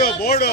Board.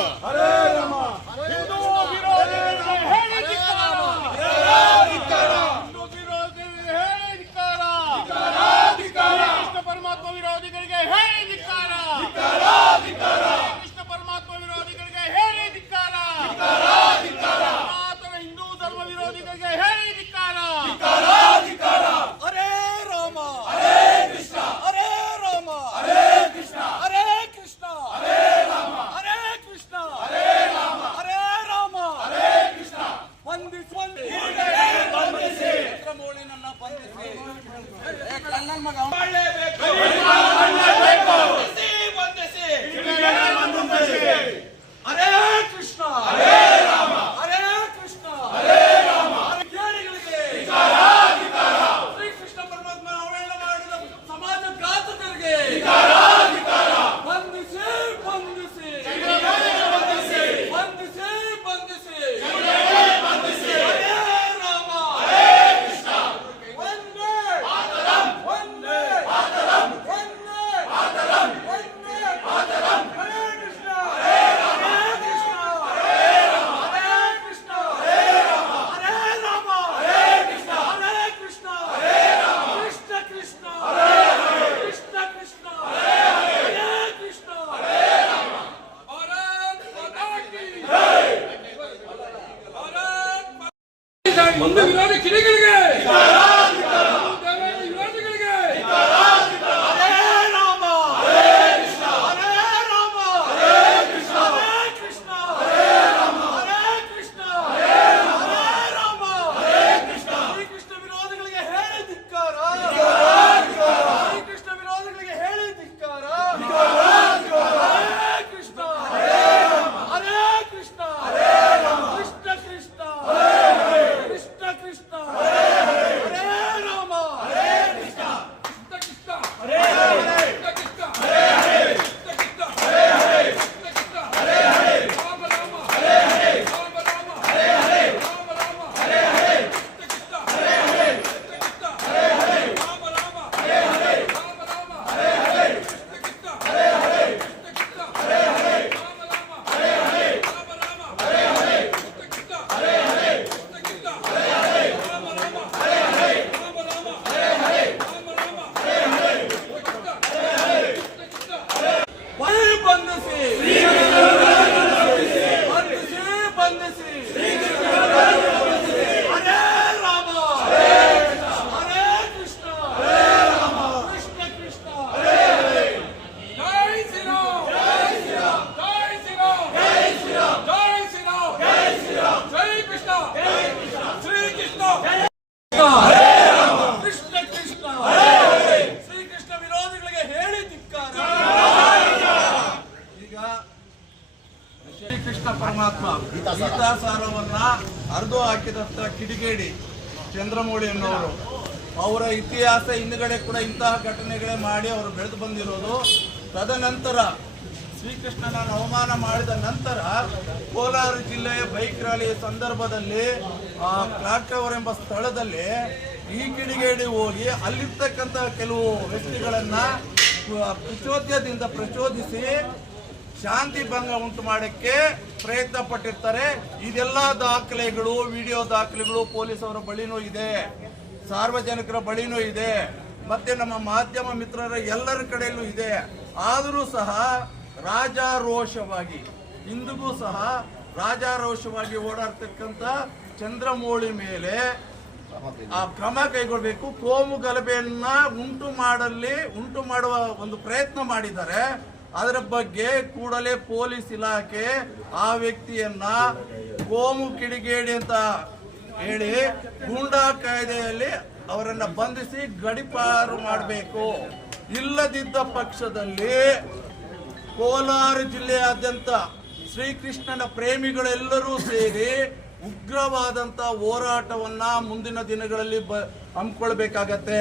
ಕಿಡಿಗೇಡಿ Chandramouli ಅನ್ನೋರು ಅವರ ಇತಿಹಾಸ ಹಿಂದುಗಡೆ ಕೂಡ ಇಂತಹ ಘಟನೆಗಳೇ ಮಾಡಿ ಅವರು ಬೆಳೆದು ಬಂದಿರೋದು. ತದನಂತರ ಶ್ರೀಕೃಷ್ಣನ ಅವಮಾನ ಮಾಡಿದ ನಂತರ ಕೋಲಾರ ಜಿಲ್ಲೆಯ ಬೈಕ್ ರ್ಯಾಲಿಯ ಸಂದರ್ಭದಲ್ಲಿ, ಆ ಕ್ಲಕ್ವರ್ ಎಂಬ ಸ್ಥಳದಲ್ಲಿ ಈ ಕಿಡಿಗೇಡಿ ಹೋಗಿ ಅಲ್ಲಿರ್ತಕ್ಕಂಥ ಕೆಲವು ವ್ಯಕ್ತಿಗಳನ್ನ ಪ್ರಚೋದ್ಯದಿಂದ ಪ್ರಚೋದಿಸಿ ಶಾಂತಿ ಭಂಗ ಉಂಟು ಮಾಡಕ್ಕೆ ಪ್ರಯತ್ನ ಪಟ್ಟಿರ್ತಾರೆ. ಇದೆಲ್ಲ ದಾಖಲೆಗಳು, ವಿಡಿಯೋ ದಾಖಲೆಗಳು ಪೊಲೀಸರ ಬಳಿನೂ ಇದೆ. ಸಾರ್ವಜನಿಕರ ಬಳಿನೂ ಇದೆ. ಮತ್ತೆ ನಮ್ಮ ಮಾಧ್ಯಮ ಮಿತ್ರರ ಎಲ್ಲರ ಕಡೆಯಲ್ಲೂ ಇದೆ. ಆದರೂ ಸಹ ರಾಜಾರೋಷವಾಗಿ, ಇಂದಿಗೂ ಸಹ ರಾಜಾರೋಷವಾಗಿ ಓಡಾಡ್ತಕ್ಕಂಥ ಚಂದ್ರಮೌಳಿ ಮೇಲೆ ಆ ಕ್ರಮ ಕೈಗೊಳ್ಬೇಕು. ಕೋಮು ಗಲಭೆಯನ್ನ ಉಂಟು ಮಾಡಲಿ ಉಂಟು ಮಾಡುವ ಒಂದು ಪ್ರಯತ್ನ ಮಾಡಿದ್ದಾರೆ. ಅದರ ಬಗ್ಗೆ ಕೂಡಲೇ ಪೊಲೀಸ್ ಇಲಾಖೆ ಆ ವ್ಯಕ್ತಿಯನ್ನ ಕೋಮು ಕಿಡಿಗೇಡಿ ಅಂತ ಹೇಳಿ ಗೂಂಡಾ ಕಾಯ್ದೆಯಲ್ಲಿ ಅವರನ್ನ ಬಂಧಿಸಿ ಗಡಿಪಾರು ಮಾಡಬೇಕು. ಇಲ್ಲದಿದ್ದ ಪಕ್ಷದಲ್ಲಿ ಕೋಲಾರ ಜಿಲ್ಲೆಯಾದ್ಯಂತ ಶ್ರೀಕೃಷ್ಣನ ಪ್ರೇಮಿಗಳೆಲ್ಲರೂ ಸೇರಿ ಉಗ್ರವಾದಂತ ಹೋರಾಟವನ್ನ ಮುಂದಿನ ದಿನಗಳಲ್ಲಿ ಬ ಹಮ್ಮಿಕೊಳ್ಬೇಕಾಗತ್ತೆ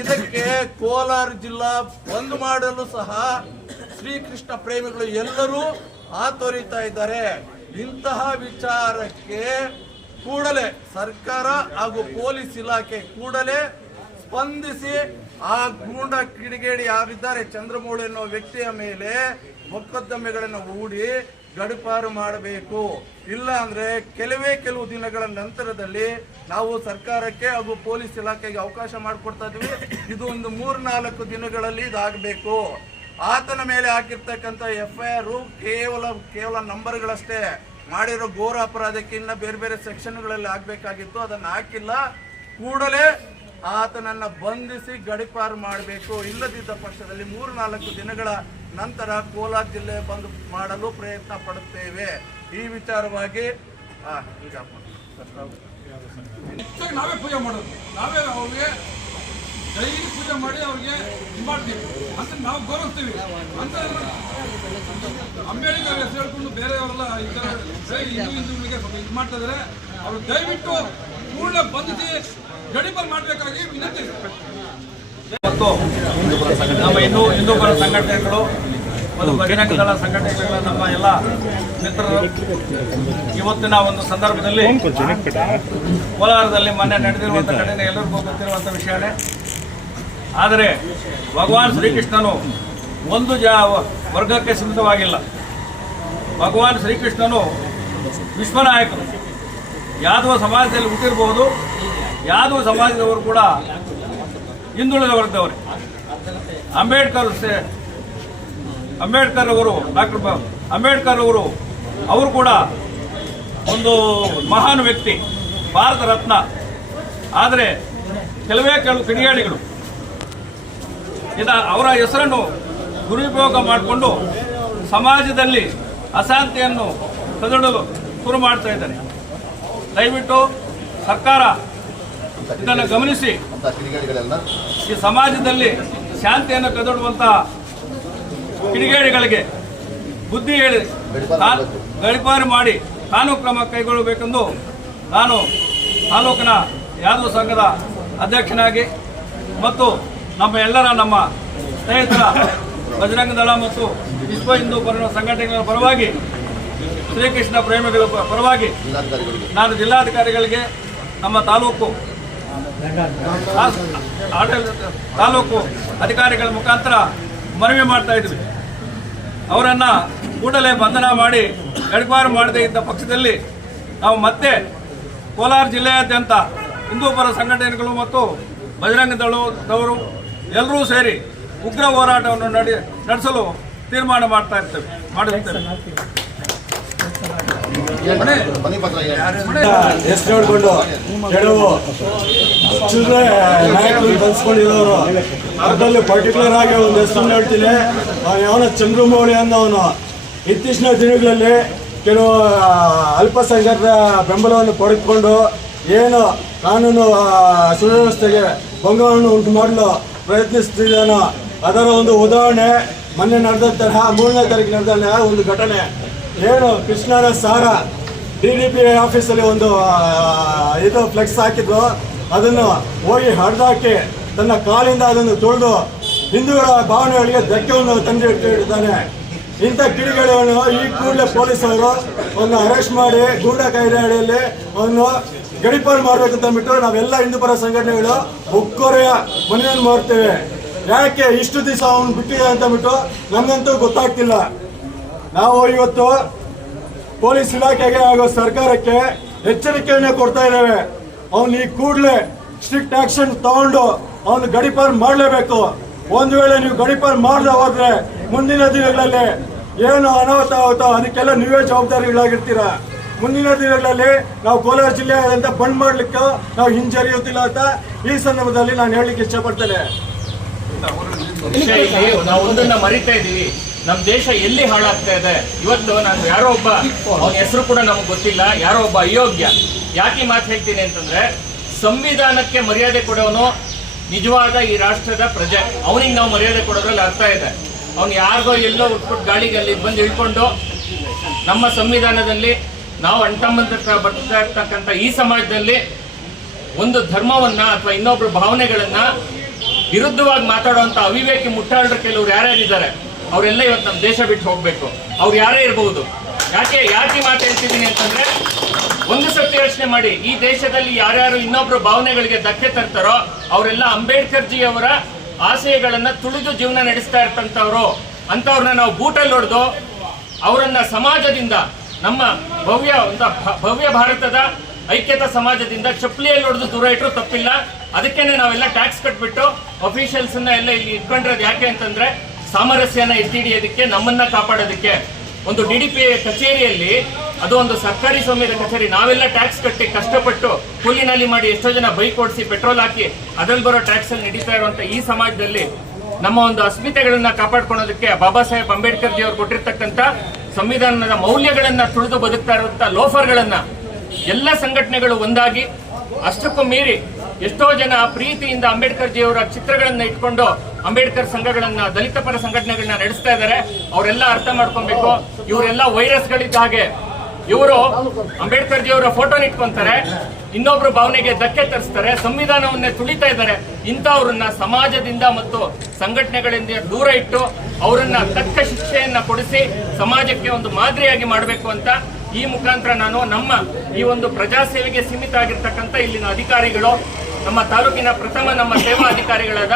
ಇದಕ್ಕೆ ಕೋಲಾರ ಜಿಲ್ಲಾ ಬಂದ್ ಮಾಡಲು ಸಹ ಶ್ರೀಕೃಷ್ಣ ಪ್ರೇಮಿಗಳು ಎಲ್ಲರೂ ಹಾತೊರಿತಾ ಇದ್ದಾರೆ. ಇಂತಹ ವಿಚಾರಕ್ಕೆ ಕೂಡಲೇ ಸರ್ಕಾರ ಹಾಗೂ ಪೊಲೀಸ್ ಇಲಾಖೆ ಕೂಡಲೇ ಸ್ಪಂದಿಸಿ ಆ ಗೂಂಡ ಕಿಡಿಗೇಡಿ ಯಾರಿದ್ದಾರೆ ಚಂದ್ರಮೌಳಿ ಅನ್ನೋ ವ್ಯಕ್ತಿಯ ಮೇಲೆ ಮೊಕದ್ದಮೆಗಳನ್ನು ಹೂಡಿ ಗಡಿಪಾರು ಮಾಡಬೇಕು. ಇಲ್ಲ ಅಂದ್ರೆ ಕೆಲವೇ ಕೆಲವು ದಿನಗಳ ನಂತರದಲ್ಲಿ ನಾವು ಸರ್ಕಾರಕ್ಕೆ ಹಾಗೂ ಪೊಲೀಸ್ ಇಲಾಖೆಗೆ ಅವಕಾಶ ಮಾಡಿಕೊಡ್ತಾ ಇದ್ದೀವಿ. ಇದು ಒಂದು ಮೂರ್ನಾಲ್ಕು ದಿನಗಳಲ್ಲಿ ಇದಾಗಬೇಕು. ಆತನ ಮೇಲೆ ಹಾಕಿರ್ತಕ್ಕಂಥ ಎಫ್ ಐ ಆರು ಕೇವಲ ಕೇವಲ ನಂಬರ್ಗಳಷ್ಟೇ. ಮಾಡಿರೋ ಘೋರ ಅಪರಾಧಕ್ಕೆ ಇನ್ನ ಬೇರೆ ಬೇರೆ ಸೆಕ್ಷನ್ಗಳಲ್ಲಿ ಆಗಬೇಕಾಗಿತ್ತು. ಅದನ್ನ ಹಾಕಿಲ್ಲ. ಕೂಡಲೇ ಆತನನ್ನ ಬಂಧಿಸಿ ಗಡಿಪಾರು ಮಾಡಬೇಕು. ಇಲ್ಲದಿದ್ದ ಪಕ್ಷದಲ್ಲಿ ಮೂರು ನಾಲ್ಕು ದಿನಗಳ ನಂತರ ಕೋಲಾರ ಜಿಲ್ಲೆ ಬಂದು ಮಾಡಲು ಪ್ರಯತ್ನ ಪಡುತ್ತೇವೆ. ಈ ವಿಚಾರವಾಗಿ ನಾವೇ ಪೂಜೆ ಮಾಡೋದು. ನಾವೇ ಅವ್ರಿಗೆ ಡೈಲಿ ಪೂಜೆ ಮಾಡಿ ಅವ್ರಿಗೆ ಇದು ಮಾಡ್ತೀವಿ. ಅಂತ ನಾವು ಗೌರವಿಸ್ತೀವಿ. ಅಂತ ಅಂಬೇಡ್ಕರ್ ಹೆಸರು ಹೇಳ್ಕೊಂಡು ಬೇರೆಯವರೆಲ್ಲ ಹಿಂದೂ ಹಿಂದೂಗಳಿಗೆ ಇದು ಮಾಡ್ತಾ ಇದ್ದಾರೆ ಅವರು ದಯವಿಟ್ಟು ಕೂಡಲೇ ಬಂಧಿಸಿ ಗಡಿಬಲ್ ಮಾಡಬೇಕಾಗಿ ವಿನಂತಿ. ಮತ್ತು ನಮ್ಮ ಹಿಂದೂ ಹಿಂದೂಪರ ಸಂಘಟನೆಗಳು ಮತ್ತು ಸಂಘಟನೆಗಳ ನಮ್ಮ ಎಲ್ಲ ಮಿತ್ರರು ಇವತ್ತಿನ ಒಂದು ಸಂದರ್ಭದಲ್ಲಿ ಕೋಲಾರದಲ್ಲಿ ಮೊನ್ನೆ ನಡೆದಿರುವಂಥ ಘಟನೆ ಎಲ್ಲರಿಗೂ ಗೊತ್ತಿರುವಂಥ ವಿಷಯನೇ. ಆದರೆ ಭಗವಾನ್ ಶ್ರೀಕೃಷ್ಣನು ಒಂದು ಜ ವರ್ಗಕ್ಕೆ ಸೀಮಿತವಾಗಿಲ್ಲ. ಭಗವಾನ್ ಶ್ರೀಕೃಷ್ಣನು ವಿಶ್ವನಾಯಕನು ಯಾದವ ಸಮಾಜದಲ್ಲಿ ಹುಟ್ಟಿರಬಹುದು ಯಾದವ ಸಮಾಜದವರು ಕೂಡ ಹಿಂದುಳಿದ ವರ್ಗದವರೇ. ಅಂಬೇಡ್ಕರ್ ಅಂಬೇಡ್ಕರ್ ಅವರು, ಡಾಕ್ಟರ್ ಅಂಬೇಡ್ಕರ್ ಅವರು ಅವರು ಕೂಡ ಒಂದು ಮಹಾನ್ ವ್ಯಕ್ತಿ, ಭಾರತ ರತ್ನ. ಆದರೆ ಕೆಲವೇ ಕೆಲವು ಕಿಡಿಯಾಳಿಗಳು ಇದ ಅವರ ಹೆಸರನ್ನು ದುರುಪಯೋಗ ಮಾಡಿಕೊಂಡು ಸಮಾಜದಲ್ಲಿ ಅಶಾಂತಿಯನ್ನು ಕದಡಲು ಶುರು ಮಾಡ್ತಾ ಇದ್ದಾರೆ. ದಯವಿಟ್ಟು ಸರ್ಕಾರ ಇದನ್ನು ಗಮನಿಸಿ. ಈ ಸಮಾಜದಲ್ಲಿ ಶಾಂತಿಯನ್ನು ಕದೊಡುವಂತಹ ಕಿಡಿಗೇಡಿಗಳಿಗೆ ಬುದ್ಧಿ ಹೇಳಿ ಗಡಿಪಾರು ಮಾಡಿ ಕಾನೂನು ಕ್ರಮ ಕೈಗೊಳ್ಳಬೇಕೆಂದು ನಾನು ತಾಲೂಕಿನ ಯಾದವ ಸಂಘದ ಅಧ್ಯಕ್ಷನಾಗಿ ಮತ್ತು ನಮ್ಮ ಎಲ್ಲರ ನಮ್ಮ ಸ್ನೇಹಿತರ ಬಜರಂಗ ದಳ ಮತ್ತು ವಿಶ್ವ ಹಿಂದೂ ಪರ ಸಂಘಟನೆಗಳ ಪರವಾಗಿ ಶ್ರೀಕೃಷ್ಣ ಪ್ರೇಮಿಗಳ ಪರವಾಗಿ ನಾನು ಜಿಲ್ಲಾಧಿಕಾರಿಗಳಿಗೆ ನಮ್ಮ ತಾಲೂಕು ತಾಲೂಕು ಅಧಿಕಾರಿಗಳ ಮುಖಾಂತರ ಮನವಿ ಮಾಡ್ತಾ ಇದ್ವಿ. ಅವರನ್ನ ಕೂಡಲೇ ಬಂಧನ ಮಾಡಿ ಗಡಿಪಾರು ಮಾಡದೇ ಇದ್ದ ಪಕ್ಷದಲ್ಲಿ ನಾವು ಮತ್ತೆ ಕೋಲಾರ ಜಿಲ್ಲೆಯಾದ್ಯಂತ ಹಿಂದೂ ಪರ ಸಂಘಟನೆಗಳು ಮತ್ತು ಬಜರಂಗ ದಳದವರು ಎಲ್ಲರೂ ಸೇರಿ ಉಗ್ರ ಹೋರಾಟವನ್ನು ನಡೆ, ನಡೆಸಲು ತೀರ್ಮಾನ ಮಾಡ್ತಾ ಇರ್ತೇವೆ, ಮಾಡಿರ್ತೇವೆ. ನೋಡಿಕೊಂಡು? ಕೆಲವು ನಾಯಕರು ಅದರಲ್ಲಿ ಪರ್ಟಿಕ್ಯುಲರ್ ಆಗಿ ಒಂದು ಹೆಸರು ಹೇಳ್ತೀನಿ. ಅವನು ಯಾವನ? ಚಂದ್ರಮೌಳಿ ಅನ್ನೋನು ಇತ್ತೀಚಿನ ದಿನಗಳಲ್ಲಿ ಕೆಲವು ಅಲ್ಪಸಂಖ್ಯಾತ ಬೆಂಬಲವನ್ನು ಪಡೆದುಕೊಂಡು ಏನು ಕಾನೂನು ಸುವ್ಯವಸ್ಥೆಗೆ ಭಂಗವನ್ನು ಉಂಟು ಮಾಡಲು ಪ್ರಯತ್ನಿಸ್ತಿದ್ದಾನೋ, ಅದರ ಒಂದು ಉದಾಹರಣೆ ಮೊನ್ನೆ ನಡೆದಂತಹ ಮೂರನೇ ತಾರೀಕು ನಡೆದ ಒಂದು ಘಟನೆ. ಏನು, ಕೃಷ್ಣನ ಸಾರ. ಡಿ ಡಿ ಪಿ ಆಫೀಸಲ್ಲಿ ಒಂದು ಇದು ಫ್ಲೆಕ್ಸ್ ಹಾಕಿದ್ರು ಅದನ್ನು ಹೋಗಿ ಹಡ್ದಾಕಿ ತನ್ನ ಕಾಲಿಂದ ಅದನ್ನು ತುಳಿದು, ಹಿಂದೂಗಳ ಭಾವನೆಗಳಿಗೆ ಧಕ್ಕೆಯನ್ನು ತಂದು ಇಟ್ಟಿದ್ದಾನೆ. ಇಂಥ ಕಿಡಿಗಳನ್ನು ಈ ಕೂಡಲೇ ಪೊಲೀಸರು ಒಂದು ಅರೆಸ್ಟ್ ಮಾಡಿ, ಗೂಂಡಾ ಕಾಯ್ದೆ ಅಡಿಯಲ್ಲಿ ಅವನು ಗಡಿಪಾರು ಮಾಡಬೇಕಂತ ಅಂದ್ಬಿಟ್ಟು ನಾವೆಲ್ಲ ಹಿಂದೂಪರ ಸಂಘಟನೆಗಳು ಒಕ್ಕೊರೆಯ ಮನೆಯನ್ನು ಮಾಡ್ತೇವೆ. ಯಾಕೆ ಇಷ್ಟು ದಿವಸ ಅವನು ಬಿಟ್ಟಿದೆ ಅಂತ ಅಂದ್ಬಿಟ್ಟು ನಮಗಂತೂ ಗೊತ್ತಾಗ್ತಿಲ್ಲ. ನಾವು ಇವತ್ತು ಪೊಲೀಸ್ ಇಲಾಖೆಗೆ ಹಾಗೂ ಸರ್ಕಾರಕ್ಕೆ ಎಚ್ಚರಿಕೆಯನ್ನ ಕೊಡ್ತಾ ಇದ್ದೇವೆ. ಅವನು ಈ ಕೂಡಲೇ ಸ್ಟ್ರಿಕ್ಟ್ ಆಕ್ಷನ್ ತಗೊಂಡು ಅವನು ಗಡಿಪಾರ್ ಮಾಡಲೇಬೇಕು. ಒಂದು ವೇಳೆ ನೀವು ಗಡಿಪಾರ್ ಮಾಡದೆ ಹೋದ್ರೆ ಮುಂದಿನ ದಿನಗಳಲ್ಲಿ ಏನು ಅನಾಹುತ ಆಗುತ್ತೋ ಅದಕ್ಕೆಲ್ಲ ನೀವೇ ಜವಾಬ್ದಾರಿಗಳಾಗಿರ್ತೀರ? ಮುಂದಿನ ದಿನಗಳಲ್ಲಿ ನಾವು ಕೋಲಾರ ಜಿಲ್ಲೆಯಾದ್ಯಂತ ಬಂದ್ ಮಾಡ್ಲಿಕ್ಕೆ ನಾವು ಹಿಂಜರಿಯುತ್ತಿಲ್ಲ ಅಂತ ಈ ಸಂದರ್ಭದಲ್ಲಿ ನಾನು ಹೇಳಲಿಕ್ಕೆ ಇಷ್ಟಪಡ್ತೇನೆ. ನಾವು ಒಂದನ್ನ ಮರಿತಾ ಇದೀವಿ ನಮ್ ದೇಶ ಎಲ್ಲಿ ಹಾಳಾಗ್ತಾ ಇದೆ? ಇವತ್ತು ನಾನು ಯಾರೋ ಒಬ್ಬ, ಅವನ ಹೆಸರು ಕೂಡ ನಮಗೆ ಗೊತ್ತಿಲ್ಲ, ಯಾರೋ ಒಬ್ಬ ಅಯೋಗ್ಯ. ಯಾಕೆ ಮಾತು ಹೇಳ್ತೀನಿ ಅಂತಂದ್ರೆ, ಸಂವಿಧಾನಕ್ಕೆ ಮರ್ಯಾದೆ ಕೊಡೋನು ನಿಜವಾದ ಈ ರಾಷ್ಟ್ರದ ಪ್ರಜೆ. ಅವನಿಗೆ ನಾವು ಮರ್ಯಾದೆ ಕೊಡೋದ್ರಲ್ಲಿ ಅರ್ಥ ಇದೆ. ಅವ್ನು ಯಾರಿಗೋ ಎಲ್ಲೋ ಉಟ್ಬಿಟ್ಟು ಗಾಳಿಗೆ ಅಲ್ಲಿ ಬಂದು ಇಳ್ಕೊಂಡು ನಮ್ಮ ಸಂವಿಧಾನದಲ್ಲಿ ನಾವು ಅಂಟಂಬಂತ ಬರ್ತಾ ಇರ್ತಕ್ಕಂಥ ಈ ಸಮಾಜದಲ್ಲಿ ಒಂದು ಧರ್ಮವನ್ನ ಅಥವಾ ಇನ್ನೊಬ್ರ ಭಾವನೆಗಳನ್ನ ವಿರುದ್ಧವಾಗಿ ಮಾತಾಡುವಂತ ಅವಿವೇಕಿ ಮುಟ್ಟಾಳರು ಕೆಲವರು ಯಾರ್ಯಾರಿದ್ದಾರೆ? ಅವರೆಲ್ಲ ಇವತ್ತು ನಮ್ಮ ದೇಶ ಬಿಟ್ಟು ಹೋಗ್ಬೇಕು. ಅವ್ರು ಯಾರೇ ಇರಬಹುದು ಯಾಕೆ ಯಾಕೆ ಮಾತು ಹೇಳ್ತಿದ್ದೀನಿ ಅಂತಂದ್ರೆ, ಒಂದು ಸತ್ಯ ಯೋಚನೆ ಮಾಡಿ, ಈ ದೇಶದಲ್ಲಿ ಯಾರ್ಯಾರು ಇನ್ನೊಬ್ಬರು ಭಾವನೆಗಳಿಗೆ ಧಕ್ಕೆ ತರ್ತಾರೋ, ಅವರೆಲ್ಲ ಅಂಬೇಡ್ಕರ್ ಜಿ ಅವರ ಆಶಯಗಳನ್ನ ತುಳಿದು ಜೀವನ ನಡೆಸ್ತಾ ಇರ್ತಂತವ್ರು ಅಂತವ್ರನ್ನ ನಾವು ಬೂಟಲ್ಲಿ ಹೊಡೆದು, ಅವರನ್ನ ಸಮಾಜದಿಂದ, ನಮ್ಮ ಭವ್ಯ, ಒಂದು ಭವ್ಯ ಭಾರತದ ಐಕ್ಯತಾ ಸಮಾಜದಿಂದ ಚಪ್ಪಲಿಯಲ್ಲಿ ಹೊಡೆದು ದೂರ ಇಟ್ಟರು ತಪ್ಪಿಲ್ಲ. ಅದಕ್ಕೇನೆ ನಾವೆಲ್ಲ ಟ್ಯಾಕ್ಸ್ ಕಟ್ಬಿಟ್ಟು ಅಫಿಷಿಯಲ್ಸ್ ಎಲ್ಲ ಇಲ್ಲಿ ಇಟ್ಕೊಂಡಿರೋದು ಯಾಕೆ ಅಂತಂದ್ರೆ ಸಾಮರಸ್ಯನ ಎತ್ತಿ ಹಿಡಿಯೋದಕ್ಕೆ ನಮ್ಮನ್ನ ಕಾಪಾಡೋದಕ್ಕೆ. ಒಂದು ಡಿ ಡಿ ಪಿ ಕಚೇರಿಯಲ್ಲಿ, ಅದು ಒಂದು ಸರ್ಕಾರಿ ಸ್ವಾಮ್ಯದ ಕಚೇರಿ, ನಾವೆಲ್ಲ ಟ್ಯಾಕ್ಸ್ ಕಟ್ಟಿ ಕಷ್ಟಪಟ್ಟು ಕೂಲಿನಲ್ಲಿ ಮಾಡಿ ಎಷ್ಟೋ ಜನ ಬೈಕ್ ಓಡಿಸಿ ಪೆಟ್ರೋಲ್ ಹಾಕಿ ಅದ್ರಲ್ಲಿ ಬರೋ ಟ್ಯಾಕ್ಸ್ ಅಲ್ಲಿ ನಡೀತಾ ಇರುವಂತ ಈ ಸಮಾಜದಲ್ಲಿ ನಮ್ಮ ಒಂದು ಅಸ್ಮಿತೆಗಳನ್ನ ಕಾಪಾಡ್ಕೊಳ್ಳೋದಕ್ಕೆ ಬಾಬಾ ಸಾಹೇಬ್ ಅಂಬೇಡ್ಕರ್ ಜಿ ಅವರು ಕೊಟ್ಟಿರ್ತಕ್ಕಂಥ ಸಂವಿಧಾನದ ಮೌಲ್ಯಗಳನ್ನ ತುಳಿದು ಬದುಕ್ತಾ ಇರುವಂತ ಲೋಫರ್ಗಳನ್ನ ಎಲ್ಲ ಸಂಘಟನೆಗಳು ಒಂದಾಗಿ ಅಷ್ಟಕ್ಕೂ ಮೀರಿ ಎಷ್ಟೋ ಜನ ಪ್ರೀತಿಯಿಂದ ಅಂಬೇಡ್ಕರ್ ಜಿ ಅವರ ಚಿತ್ರಗಳನ್ನ ಇಟ್ಕೊಂಡು ಅಂಬೇಡ್ಕರ್ ಸಂಘಗಳನ್ನ, ದಲಿತ ಪರ ಸಂಘಟನೆಗಳನ್ನ ನಡೆಸ್ತಾ ಇದ್ದಾರೆ. ಅವರೆಲ್ಲ ಅರ್ಥ ಮಾಡ್ಕೊಬೇಕು. ಇವರೆಲ್ಲ ವೈರಸ್ಗಳಿದ್ದ ಹಾಗೆ ಇವರು ಅಂಬೇಡ್ಕರ್ ಜಿ ಅವರ ಫೋಟೋನ ಇಟ್ಕೊಂತಾರೆ. ಇನ್ನೊಬ್ರು ಭಾವನೆಗೆ ಧಕ್ಕೆ ತರಿಸ್ತಾರೆ. ಸಂವಿಧಾನವನ್ನೇ ತುಳಿತಾ ಇದ್ದಾರೆ. ಇಂಥವ್ರನ್ನ ಸಮಾಜದಿಂದ ಮತ್ತು ಸಂಘಟನೆಗಳಿಂದ ದೂರ ಇಟ್ಟು ಅವರನ್ನ ತಕ್ಕ ಶಿಕ್ಷೆಯನ್ನ ಕೊಡಿಸಿ ಸಮಾಜಕ್ಕೆ ಒಂದು ಮಾದರಿಯಾಗಿ ಮಾಡಬೇಕು ಅಂತ ಈ ಮುಖಾಂತರ ನಾನು ನಮ್ಮ ಈ ಒಂದು ಪ್ರಜಾಸೇವೆಗೆ ಸೀಮಿತ ಆಗಿರ್ತಕ್ಕಂಥ ಇಲ್ಲಿನ ಅಧಿಕಾರಿಗಳು ನಮ್ಮ ತಾಲೂಕಿನ ಪ್ರಥಮ ನಮ್ಮ ಸೇವಾ ಅಧಿಕಾರಿಗಳಾದ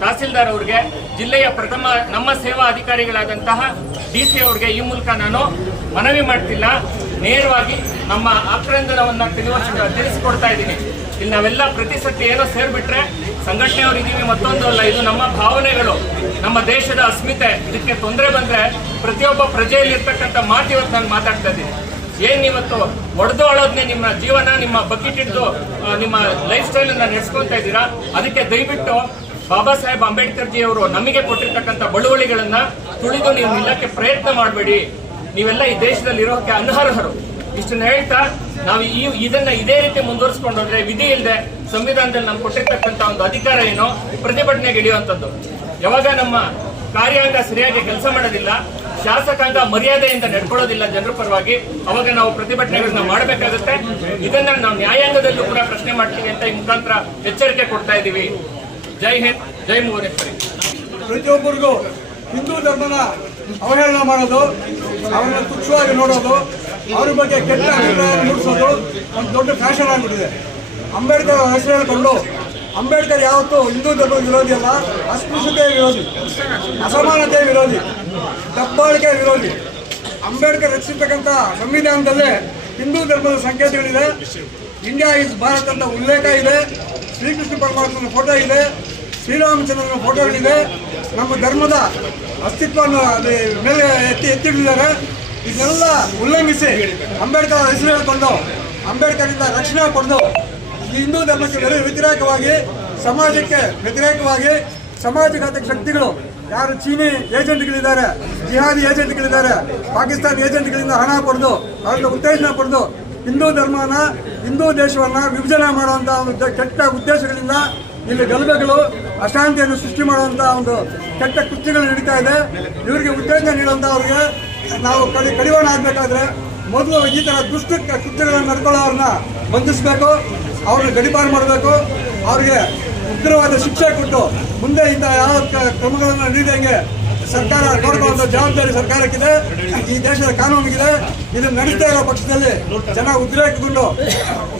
ತಹಸೀಲ್ದಾರ್ ಅವ್ರಿಗೆ, ಜಿಲ್ಲೆಯ ಪ್ರಥಮ ನಮ್ಮ ಸೇವಾ ಅಧಿಕಾರಿಗಳಾದಂತಹ ಡಿ ಸಿ ಅವ್ರಿಗೆ ಈ ಮೂಲಕ ನಾನು ಮನವಿ ಮಾಡ್ತಿಲ್ಲ. ನೇರವಾಗಿ ನಮ್ಮ ಆಕ್ರಂದನವನ್ನ ತಿಳಿವ ತಿಳಿಸ್ಕೊಡ್ತಾ ಇದ್ದೀನಿ. ಇಲ್ಲಿ ನಾವೆಲ್ಲ ಪ್ರತಿ ಸತಿ ಏನೋ ಸೇರಿಬಿಟ್ರೆ ಸಂಘಟನೆಯವರು ಇದ್ದೀವಿ ಮತ್ತೊಂದು ಅಲ್ಲ, ಇದು ನಮ್ಮ ಭಾವನೆಗಳು. ನಮ್ಮ ದೇಶದ ಅಸ್ಮಿತೆ. ಇದಕ್ಕೆ ತೊಂದರೆ ಬಂದ್ರೆ ಪ್ರತಿಯೊಬ್ಬ ಪ್ರಜೆಯಲ್ಲಿ ಇರ್ತಕ್ಕಂಥ ಮಾತು ಇವತ್ತು ನಾನು ಮಾತಾಡ್ತಾ ಇದ್ದೀನಿ. ಏನ್ ಇವತ್ತು ಒಡೆದು ಅಳೋದ್ನೇ ನಿಮ್ಮ ಜೀವನ, ನಿಮ್ಮ ಬಕೆಟ್ ಹಿಡಿದು ನಿಮ್ಮ ಲೈಫ್ ಸ್ಟೈಲ್ ಅನ್ನ ನಡೆಸ್ಕೊಂತ ಇದ್ದೀರಾ? ಅದಕ್ಕೆ ದಯವಿಟ್ಟು ಬಾಬಾ ಸಾಹೇಬ್ ಅಂಬೇಡ್ಕರ್ ಜಿ ಅವರು ನಮಗೆ ಕೊಟ್ಟಿರ್ತಕ್ಕಂಥ ಬಳುವಳಿಗಳನ್ನ ತುಳಿದು ನೀವು ನಿಲ್ಲಕ್ಕೆ ಪ್ರಯತ್ನ ಮಾಡಬೇಡಿ. ನೀವೆಲ್ಲ ಈ ದೇಶದಲ್ಲಿ ಇರೋಕೆ ಅನರ್ಹರು. ಇಷ್ಟನ್ನ ಹೇಳ್ತಾ, ನಾವು ಈ, ಇದನ್ನ ಇದೇ ರೀತಿ ಮುಂದುವರಿಸ್ಕೊಂಡು ಹೋದ್ರೆ ವಿಧಿ ಇಲ್ಲದೆ ಸಂವಿಧಾನದಲ್ಲಿ ನಮ್ಗೆ ಕೊಟ್ಟಿರ್ತಕ್ಕಂಥ ಒಂದು ಅಧಿಕಾರ ಏನು? ಪ್ರತಿಭಟನೆಗೆ ಇಳಿಯುವಂಥದ್ದು ಯಾವಾಗ ನಮ್ಮ ಕಾರ್ಯಾಂಗ ಸರಿಯಾಗಿ ಕೆಲಸ ಮಾಡೋದಿಲ್ಲ ಶಾಸಕಾಂಗ ಮರ್ಯಾದೆಯಿಂದ ನಡ್ಕೊಳ್ಳೋದಿಲ್ಲ ಜನರ ಪರವಾಗಿ ಅವಾಗ ನಾವು ಪ್ರತಿಭಟನೆಗಳನ್ನ ಮಾಡಬೇಕಾಗುತ್ತೆ. ಇದನ್ನ ನಾವು ನ್ಯಾಯಾಂಗದಲ್ಲೂ ಕೂಡ ಪ್ರಶ್ನೆ ಮಾಡ್ತೀವಿ ಅಂತ ಈ ಮುಖಾಂತರ ಎಚ್ಚರಿಕೆ ಕೊಡ್ತಾ ಇದ್ದೀವಿ. ಜೈ ಹಿಂದ್, ಜೈ ಭುವನೇಶ್ವರಿ ಪ್ರತಿಯೊಬ್ಬರಿಗೂ ಹಿಂದೂ ಧರ್ಮನ ಅವಹೇಳನ ಮಾಡೋದು, ಅವರನ್ನ ತುಕ್ಷವಾಗಿ ನೋಡೋದು, ಅವ್ರ ಬಗ್ಗೆ ಕೆಟ್ಟ ಅಭಿಪ್ರಾಯ ಮೂಡಿಸೋದು ಒಂದು ದೊಡ್ಡ ಫ್ಯಾಷನ್ ಆಗಿಬಿಟ್ಟಿದೆ. ಅಂಬೇಡ್ಕರ್ ಹೆಸರು ಹೇಳ್ಕೊಂಡು ಅಂಬೇಡ್ಕರ್ ಯಾವತ್ತೂ ಹಿಂದೂ ಧರ್ಮದ ವಿರೋಧಿ ಅಲ್ಲ ಅಸ್ಪೃಶ್ಯತೆ ವಿರೋಧಿ ಅಸಮಾನತೆ ವಿರೋಧಿ ದಬ್ಬಾಳಿಕೆ ವಿರೋಧಿ. ಅಂಬೇಡ್ಕರ್ ರಚಿಸಿರ್ತಕ್ಕಂಥ ಸಂವಿಧಾನದಲ್ಲೇ ಹಿಂದೂ ಧರ್ಮದ ಸಂಕೇತಗಳಿದೆ. ಇಂಡಿಯಾ ಇಸ್ ಭಾರತ್ ಅಂತ ಉಲ್ಲೇಖ ಇದೆ. ಶ್ರೀಕೃಷ್ಣ ಪರಮಾತ್ಮನ ಫೋಟೋ ಇದೆ. ಶ್ರೀರಾಮಚಂದ್ರನ ಫೋಟೋಗಳಿದೆ. ನಮ್ಮ ಧರ್ಮದ ಅಸ್ತಿತ್ವವನ್ನು ಮೇಲೆ ಎತ್ತಿ ಎತ್ತಿಡಿದ್ದಾರೆ ಇದೆಲ್ಲ ಉಲ್ಲಂಘಿಸಿ ಅಂಬೇಡ್ಕರ್ ಹೆಸರು ಹೇಳ್ಕೊಂಡು, ಅಂಬೇಡ್ಕರಿಂದ ರಕ್ಷಣೆ ಪಡೆದು ಈ ಹಿಂದೂ ಧರ್ಮಕ್ಕೆ ವ್ಯತಿ- ವ್ಯತಿರೇಕವಾಗಿ, ಸಮಾಜಕ್ಕೆ ವ್ಯತಿರೇಕವಾಗಿ ಸಮಾಜಘಾತಕ ಶಕ್ತಿಗಳು, ಯಾರು ಚೀನಿ ಏಜೆಂಟ್ಗಳಿದ್ದಾರೆ, ಜಿಹಾದಿ ಏಜೆಂಟ್ಗಳಿದ್ದಾರೆ, ಪಾಕಿಸ್ತಾನ ಏಜೆಂಟ್ಗಳಿಂದ ಹಣ ಪಡೆದು ಅವರಿಂದ ಉತ್ತೇಜನ ಪಡೆದು ಹಿಂದೂ ಧರ್ಮನ, ಹಿಂದೂ ದೇಶವನ್ನ ವಿಭಜನೆ ಮಾಡುವಂತ ಒಂದು ಕೆಟ್ಟ ಉದ್ದೇಶಗಳಿಂದ ಇಲ್ಲಿ ಗಲಭೆಗಳು, ಅಶಾಂತಿಯನ್ನು ಸೃಷ್ಟಿ ಮಾಡುವಂತ ಒಂದು ಕೆಟ್ಟ ಕೃತ್ಯಗಳು ನಡೀತಾ ಇದೆ. ಇವರಿಗೆ ಉತ್ತೇಜನ ನೀಡುವಂತ ಅವ್ರಿಗೆ ನಾವು ಕಡಿ, ಕಡಿವಾಣ ಆಗ್ಬೇಕಾದ್ರೆ ಮೊದಲು ಈ ತರ ದುಷ್ಟ ಕೃತ್ಯಗಳನ್ನು ನಡ್ಕೊಳ್ಳೋರನ್ನ ಬಂಧಿಸಬೇಕು. ಅವ್ರನ್ನ ಗಡಿಪಾರು ಮಾಡಬೇಕು. ಅವ್ರಿಗೆ ಉಗ್ರವಾದ ಶಿಕ್ಷೆ ಕೊಟ್ಟು ಮುಂದೆ ಇಂಥ ಯಾವ ಕ್ರಮಗಳನ್ನು ನೀಡಿದಂಗೆ ಸರ್ಕಾರ ಕೊಡುವಂಥ ಜವಾಬ್ದಾರಿ ಸರ್ಕಾರಕ್ಕಿದೆ. ಈ ದೇಶದ ಕಾನೂನಿಗಿದೆ. ಇದನ್ನ ನಡೀತಾ ಇರೋ ಪಕ್ಷದಲ್ಲಿ ಜನ ಉದ್ರೇಕಗೊಂಡು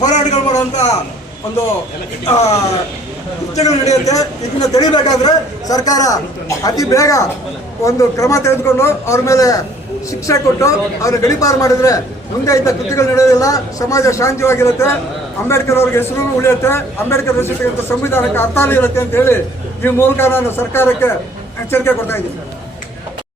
ಹೋರಾಟಗಳು ಮಾಡುವಂಥ ಒಂದು ಕೃತ್ಯಗಳು ನಡೆಯುತ್ತೆ. ಇದನ್ನ ತಡಿಬೇಕಾದ್ರೆ ಸರ್ಕಾರ ಅತಿ ಬೇಗ ಒಂದು ಕ್ರಮ ತೆಗೆದುಕೊಂಡು ಅವ್ರ ಮೇಲೆ ಶಿಕ್ಷೆ ಕೊಟ್ಟು ಅವ್ರ ಗಡಿಪಾರು ಮಾಡಿದ್ರೆ ಮುಂದೆ ಇಂಥ ಕೃತಿಗಳು ನಡೆಯೋದಿಲ್ಲ. ಸಮಾಜ ಶಾಂತಿವಾಗಿರುತ್ತೆ. ಅಂಬೇಡ್ಕರ್ ಅವ್ರಿಗೆ ಹೆಸರು ಉಳಿಯುತ್ತೆ. ಅಂಬೇಡ್ಕರ್ ಹೆಸರು ಸಂವಿಧಾನಕ್ಕೆ ಅರ್ಥ ಇರುತ್ತೆ ಅಂತ ಹೇಳಿ ಈ ಮೂಲಕ ನಾನು ಸರ್ಕಾರಕ್ಕೆ ಎಚ್ಚರಿಕೆ ಕೊಡ್ತಾ ಇದ್ದೀನಿ.